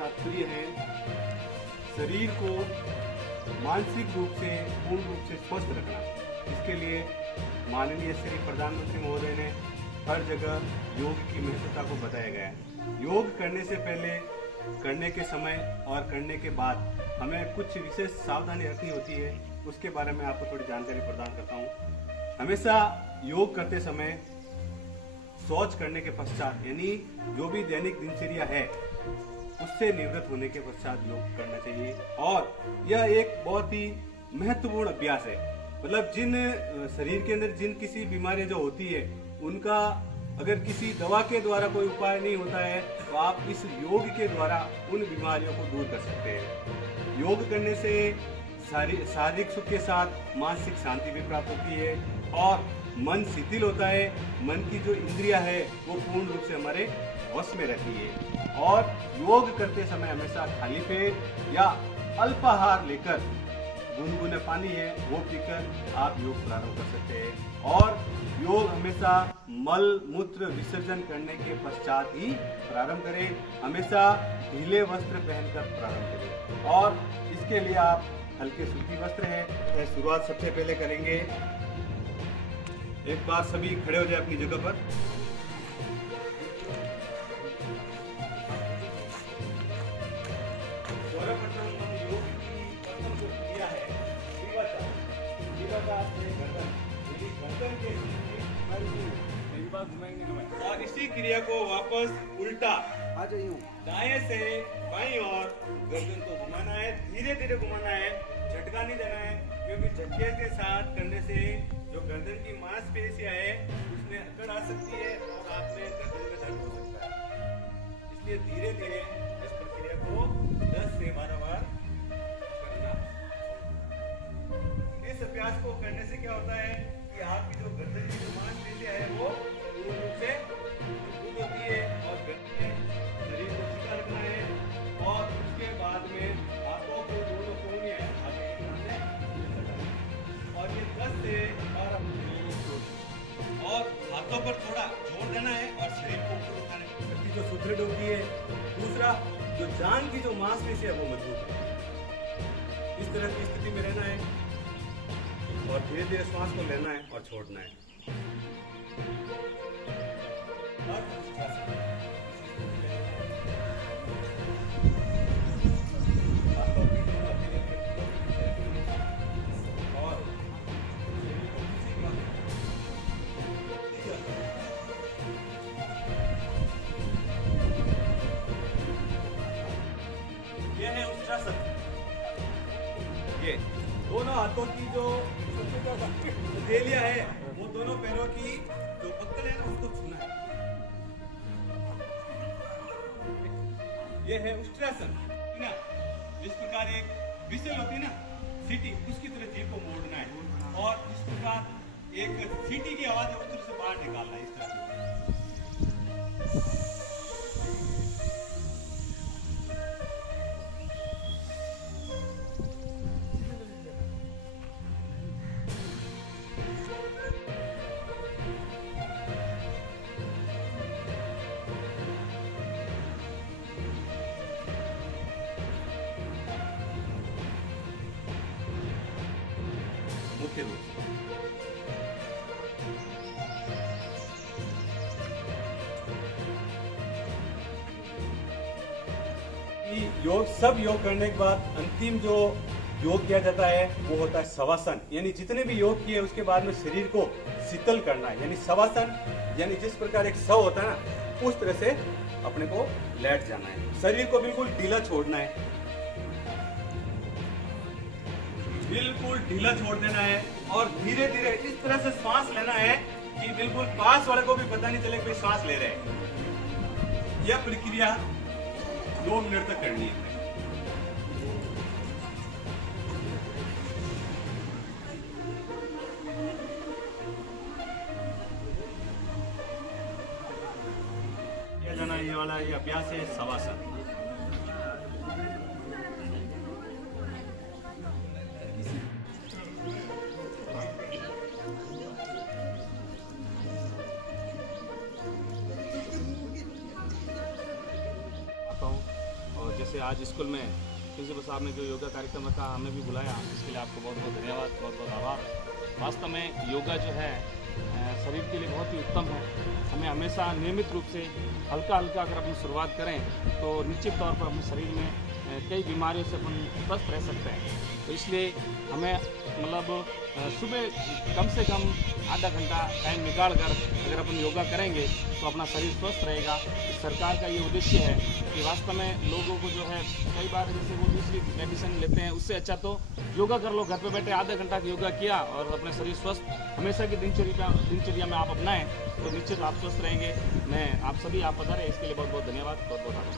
तात्पर्य है शरीर को मानसिक रूप से पूर्ण रूप से स्वस्थ रखना। इसके लिए माननीय श्री प्रधानमंत्री महोदय ने हर जगह योग की महत्वता को बताया गया है। योग करने से पहले, करने के समय और करने के बाद हमें कुछ विशेष सावधानी रखनी होती है। उसके बारे में आपको थोड़ी जानकारी प्रदान करता हूँ। हमेशा योग करते समय शौच करने के पश्चात, यानी जो भी दैनिक दिनचर्या है उससे निवृत्त होने के पश्चात योग करना चाहिए। और यह एक बहुत ही महत्वपूर्ण अभ्यास है। मतलब जिन शरीर के अंदर जिन किसी बीमारियां जो होती है उनका अगर किसी दवा के द्वारा कोई उपाय नहीं होता है तो आप इस योग के द्वारा उन बीमारियों को दूर कर सकते हैं। योग करने से शारीरिक सुख के साथ मानसिक शांति भी प्राप्त होती है और मन शिथिल होता है। मन की जो इंद्रियां है वो पूर्ण रूप से हमारे वश में रहती है। और योग करते समय हमेशा खाली पेट या अल्पाहार लेकर, गुनगुने पानी है वो पीकर आप योग प्रारंभ कर सकते हैं। और योग हमेशा मल मूत्र विसर्जन करने के पश्चात ही प्रारंभ करें। हमेशा ढीले वस्त्र पहनकर प्रारंभ करें और इसके लिए आप हल्के सूती वस्त्र है। शुरुआत सबसे पहले करेंगे, एक बार सभी खड़े हो जाए अपनी जगह पर। और इसी क्रिया को वापस उल्टा दाएं से बाईं ओर गर्दन को घुमाना है। धीरे धीरे घुमाना है, झटका नहीं देना है, क्योंकि झटके के साथ करने से जो गर्दन की मांसपेशियां है उसमें अकड़ आ सकती है और आप में गर्दन में दर्द हो सकता है। इसलिए धीरे धीरे इस प्रक्रिया को 10 से 12 बार करना। इस अभ्यास को करने से क्या होता है कि आपकी जो गर्दन की जो मांसपेशियां है वो पूर्ण रूप से मजबूत होती है और शरीर को सीधा रखना है। और उसके बाद में हाथों को दोनों कोने आगे और ये 10 से 12 और हाथों पर थोड़ा जोर देना है और शरीर को ऊपर उठाना है। गति जो सुदृढ़ होती है। दूसरा, जो जान की जो मांसपेशी है वो मजबूत है। इस तरह की स्थिति में रहना है और धीरे धीरे श्वास को लेना है और छोड़ना है। यह है उत्तरासन। ये दोनों हाथों की जो हथेलियां है वो दोनों पैरों की जो पक्कल है ना उसको छूना है। यह है उष्ट्रासन ना। जिस प्रकार एक विसल होती है ना, सीटी, उसकी तरह जीभ को मोड़ना है और इस प्रकार एक सीटी की आवाज है उस तरह से बाहर निकालना है। इस तरह से मुख्य रूप से योग, सब योग करने के बाद अंतिम जो योग किया जाता है वो होता है शवासन। यानी जितने भी योग किए उसके बाद में शरीर को शीतल करना है। यानी शवासन यानी जिस प्रकार एक शव होता है ना उस तरह से अपने को लेट जाना है। शरीर को बिल्कुल ढीला छोड़ना है, बिल्कुल ढीला छोड़ देना है और धीरे धीरे इस तरह से सांस लेना है कि बिल्कुल पास वाले को भी पता नहीं चले कि सांस ले रहे हैं। यह प्रक्रिया 2 मिनट तक करनी है। ये वाला ये अभ्यास है शवासन। और जिस जैसे आज स्कूल में प्रिंसिपल साहब ने जो योगा कार्यक्रम रखा, हमें भी बुलाया, इसके लिए आपको बहुत बहुत धन्यवाद, बहुत बहुत आभार। वास्तव में योगा जो है शरीर के लिए बहुत ही उत्तम है। हमें हमेशा नियमित रूप से हल्का हल्का अगर अपन शुरुआत करें तो निश्चित तौर पर अपने शरीर में कई बीमारियों से अपन स्वस्थ रह सकते हैं। तो इसलिए हमें मतलब सुबह कम से कम आधा घंटा टाइम निकाल कर अगर अपन योगा करेंगे तो अपना शरीर स्वस्थ रहेगा। सरकार का ये उद्देश्य है कि वास्तव में लोगों को जो है कई बार जैसे वो दूसरी मेडिसिन लेते हैं, उससे अच्छा तो योगा कर लो, घर पे बैठे आधा घंटा योगा किया और अपने शरीर स्वस्थ हमेशा की दिनचर्या में आप अपनाएं तो निश्चित आप स्वस्थ रहेंगे। मैं आप सभी आप पधारे, इसके लिए बहुत बहुत धन्यवाद, बहुत बहुत आभार।